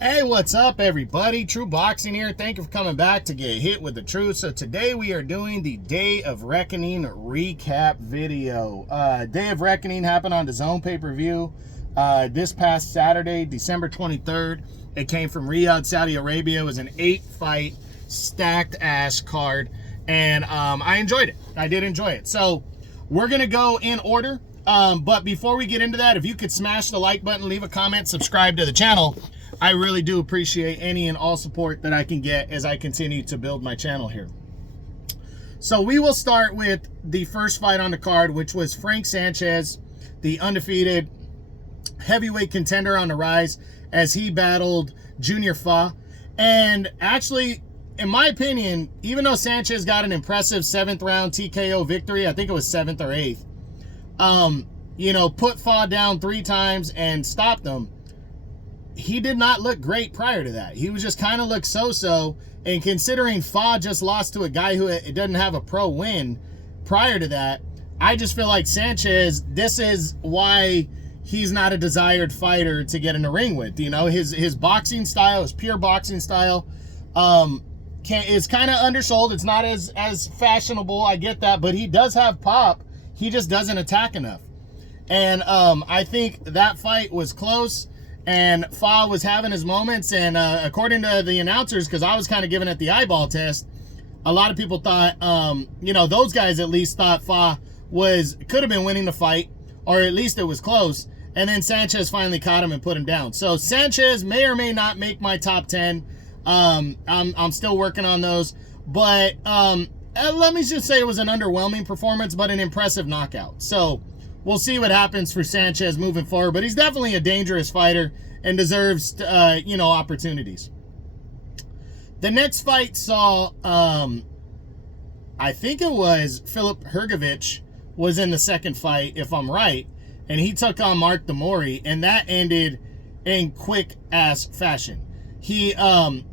Hey, what's up, everybody? True Boxing here. Thank you for coming back to get hit with the truth. So today we are doing the Day of Reckoning recap video. Day of Reckoning happened on DAZN pay-per-view this past Saturday, December 23rd. It came from Riyadh, Saudi Arabia. It was an 8-fight stacked ass card, and I enjoyed it. I did enjoy it. So we're gonna go in order. But before we get into that, if you could smash the like button, leave a comment, subscribe to the channel. I really do appreciate any and all support that I can get as I continue to build my channel here. So we will start with the first fight on the card, which was Frank Sanchez, the undefeated heavyweight contender on the rise, as he battled Junior Fa. And actually, in my opinion, even though Sanchez got an impressive 7th round TKO victory, I think it was 7th or 8th, put Fa down 3 times and stopped him, he did not look great prior to that. He was just kind of looked so-so, and considering Fa just lost to a guy who doesn't have a pro win prior to that, I just feel like Sanchez, this is why he's not a desired fighter to get in the ring with. You know, his boxing style, his pure boxing style, is kind of undersold. It's not as fashionable, I get that, but he does have pop. He just doesn't attack enough. And I think that fight was close, and Fa was having his moments, and according to the announcers, because I was kind of giving it the eyeball test, a lot of people thought, those guys at least thought Fa could have been winning the fight, or at least it was close, and then Sanchez finally caught him and put him down. So Sanchez may or may not make my top 10. I'm still working on those, but let me just say it was an underwhelming performance, but an impressive knockout. So we'll see what happens for Sanchez moving forward, but he's definitely a dangerous fighter and deserves, opportunities. The next fight saw, I think it was Filip Hrgović was in the second fight, if I'm right, and he took on Mark Demori, and that ended in quick-ass fashion. He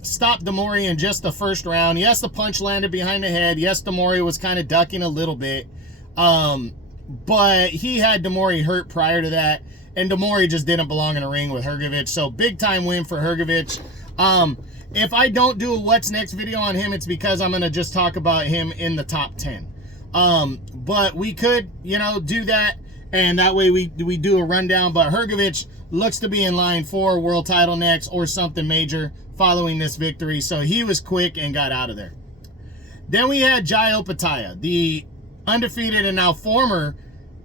stopped Demori in just the first round. Yes, the punch landed behind the head. Yes, Demori was kind of ducking a little bit. But he had Demori hurt prior to that, and Demori just didn't belong in a ring with Hrgović. So big time win for Hrgović. If I don't do a what's next video on him, it's because I'm going to just talk about him in the top 10. But we could, do that, and that way we do a rundown. But Hrgović looks to be in line for a world title next or something major following this victory. So he was quick and got out of there. Then we had Jai Opetaia, the undefeated and now former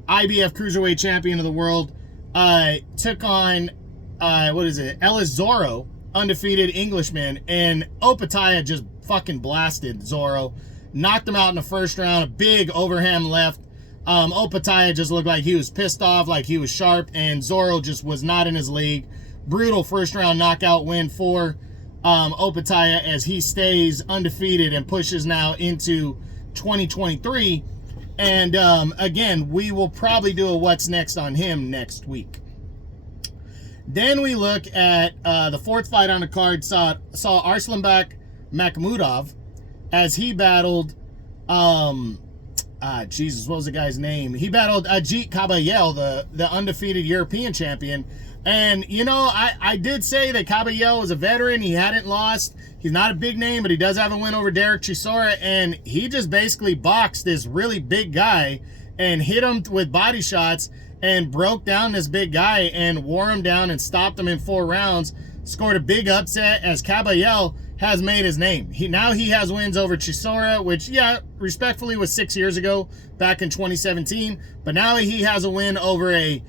IBF Cruiserweight Champion of the world, took on, Ellis Zorro, undefeated Englishman, and Opetaia just fucking blasted Zorro, knocked him out in the first round, a big overhand left. Opetaia just looked like he was pissed off, like he was sharp, and Zorro just was not in his league. Brutal first round knockout win for Opetaia as he stays undefeated and pushes now into 2023. And again, we will probably do a what's next on him next week. Then we look at the fourth fight on the card, saw Arslanbek Makhmudov as he battled what was the guy's name? He battled Ajit Kabayel, the undefeated European champion. And, I did say that Kabayel was a veteran. He hadn't lost. He's not a big name, but he does have a win over Derek Chisora. And he just basically boxed this really big guy and hit him with body shots and broke down this big guy and wore him down and stopped him in 4 rounds. Scored a big upset as Kabayel has made his name. Now he has wins over Chisora, which, respectfully was 6 years ago, back in 2017. But now he has a win over a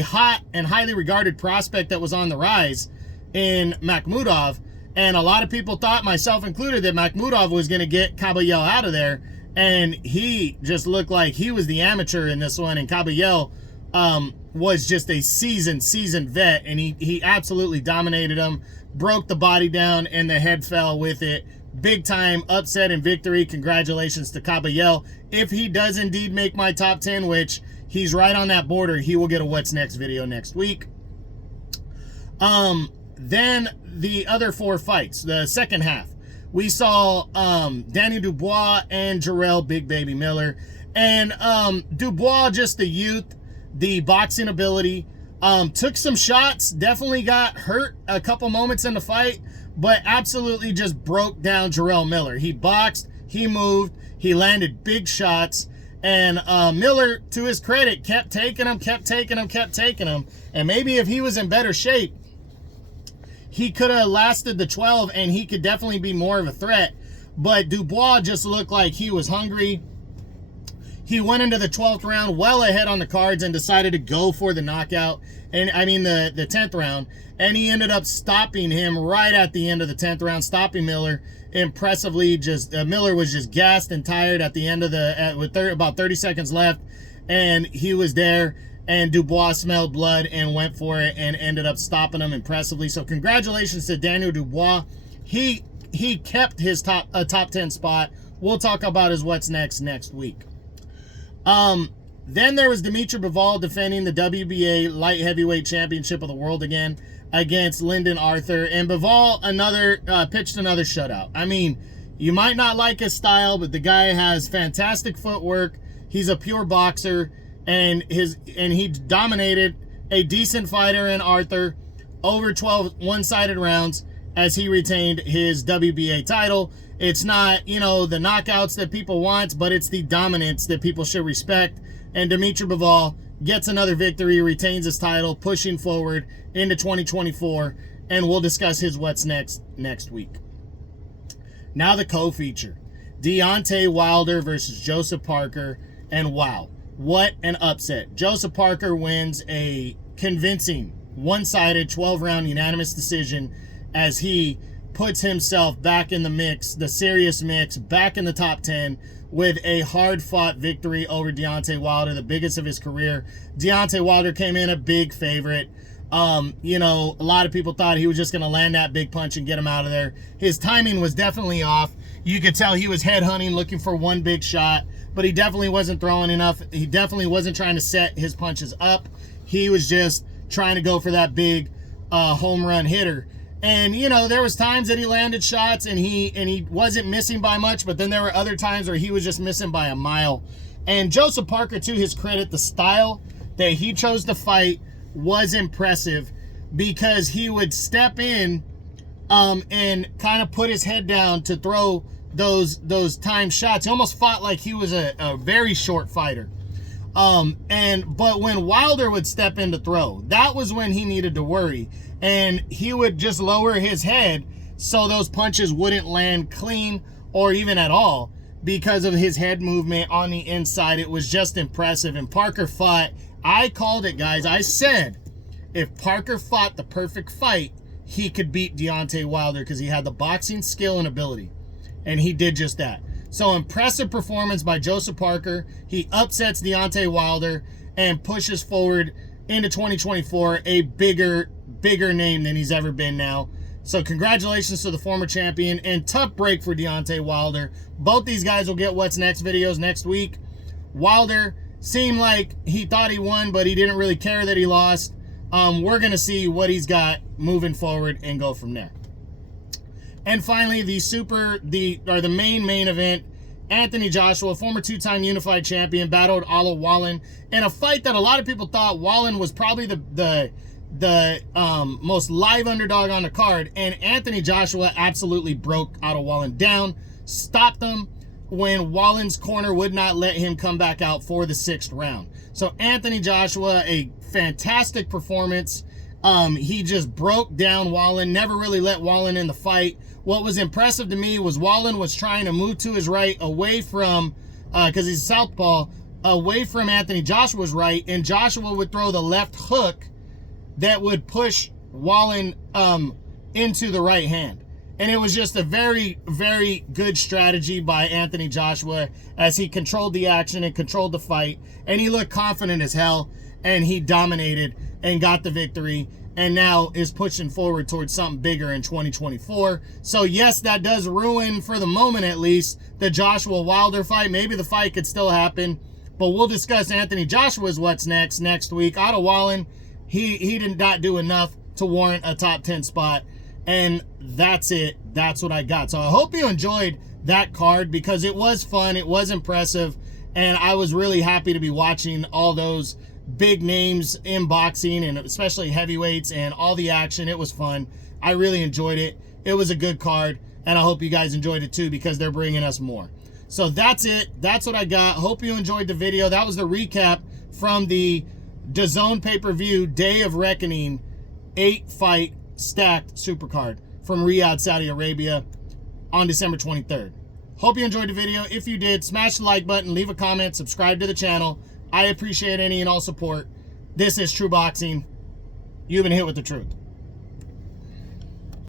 hot and highly regarded prospect that was on the rise in Makhmudov. And a lot of people thought, myself included, that Makhmudov was going to get Kabayel out of there. And he just looked like he was the amateur in this one. And Kabayel was just a seasoned vet. And he absolutely dominated him. Broke the body down, and the head fell with it. Big time upset and victory. Congratulations to Kabayel. If he does indeed make my top 10, which he's right on that border, he will get a what's next video next week. Then the other 4 fights, the second half, we saw Danny Dubois and Jarrell Big Baby Miller. And Dubois, just the youth, the boxing ability, Took some shots, definitely got hurt a couple moments in the fight, but absolutely just broke down Jarrell Miller. He boxed, he moved, he landed big shots, and Miller, to his credit, kept taking him. And maybe if he was in better shape, he could have lasted the 12, and he could definitely be more of a threat. But Dubois just looked like he was hungry. He went into the 12th round well ahead on the cards and decided to go for the knockout. And I mean the 10th round. And he ended up stopping him right at the end of the 10th round, stopping Miller impressively. Just Miller was just gassed and tired at the end of about 30 seconds left. And he was there, and Dubois smelled blood and went for it and ended up stopping him impressively. So congratulations to Daniel Dubois. He kept his top 10 spot. We'll talk about his what's next week. Then there was Dimitri Bivol defending the WBA light heavyweight championship of the world again against Lyndon Arthur, and Bivol pitched another shutout. I mean, you might not like his style, but the guy has fantastic footwork. He's a pure boxer, and he dominated a decent fighter in Arthur over 12 one-sided rounds as he retained his WBA title. It's not, the knockouts that people want, but it's the dominance that people should respect. And Dimitri Bivol gets another victory, retains his title, pushing forward into 2024. And we'll discuss his what's next week. Now the co-feature. Deontay Wilder versus Joseph Parker. And wow, what an upset. Joseph Parker wins a convincing, one-sided 12-round unanimous decision as he puts himself back in the mix, the serious mix, back in the top 10 with a hard-fought victory over Deontay Wilder, the biggest of his career. Deontay Wilder came in a big favorite. A lot of people thought he was just going to land that big punch and get him out of there. His timing was definitely off. You could tell he was headhunting, looking for one big shot, but he definitely wasn't throwing enough. He definitely wasn't trying to set his punches up. He was just trying to go for that big home run hitter. And, there was times that he landed shots and he wasn't missing by much, but then there were other times where he was just missing by a mile. And Joseph Parker, to his credit, the style that he chose to fight was impressive because he would step in and kind of put his head down to throw those timed shots. He almost fought like he was a very short fighter. But when Wilder would step in to throw, that was when he needed to worry. And he would just lower his head so those punches wouldn't land clean or even at all because of his head movement on the inside. It was just impressive. And Parker fought. I called it, guys. I said if Parker fought the perfect fight, he could beat Deontay Wilder because he had the boxing skill and ability. And he did just that. So impressive performance by Joseph Parker. He upsets Deontay Wilder and pushes forward into 2024 a bigger name than he's ever been now. So congratulations to the former champion, and tough break for Deontay Wilder. Both these guys will get what's next videos next week. Wilder seemed like he thought he won, but he didn't really care that he lost. We're going to see what he's got moving forward and go from there. And finally, the main event, Anthony Joshua, former two-time unified champion, battled Otto Wallin in a fight that a lot of people thought Wallin was probably the most live underdog on the card, and Anthony Joshua absolutely broke Otto Wallin down, stopped him when Wallin's corner would not let him come back out for the 6th round. So Anthony Joshua, a fantastic performance. He just broke down Wallin, never really let Wallin in the fight. What was impressive to me was Wallin was trying to move to his right away from, because he's a southpaw, away from Anthony Joshua's right, and Joshua would throw the left hook that would push Wallin into the right hand. And it was just a very, very good strategy by Anthony Joshua as he controlled the action and controlled the fight. And he looked confident as hell, and he dominated and got the victory, and now is pushing forward towards something bigger in 2024. So yes, that does ruin, for the moment at least, the Joshua Wilder fight. Maybe the fight could still happen, but we'll discuss Anthony Joshua's what's next week. Otto Wallin, he did not do enough to warrant a top 10 spot, and that's it. That's what I got. So I hope you enjoyed that card because it was fun, it was impressive, and I was really happy to be watching all those big names in boxing, and especially heavyweights, and all the action. It was fun. I really enjoyed it. It was a good card, and I hope you guys enjoyed it too, because they're bringing us more. So that's it. That's what I got. Hope you enjoyed the video. That was the recap from the DAZN pay-per-view Day of Reckoning 8-fight stacked super card from Riyadh, Saudi Arabia on December 23rd. Hope you enjoyed the video. If you did, smash the like button, leave a comment, subscribe to the channel. I appreciate any and all support. This is True Boxing. You've been hit with the truth.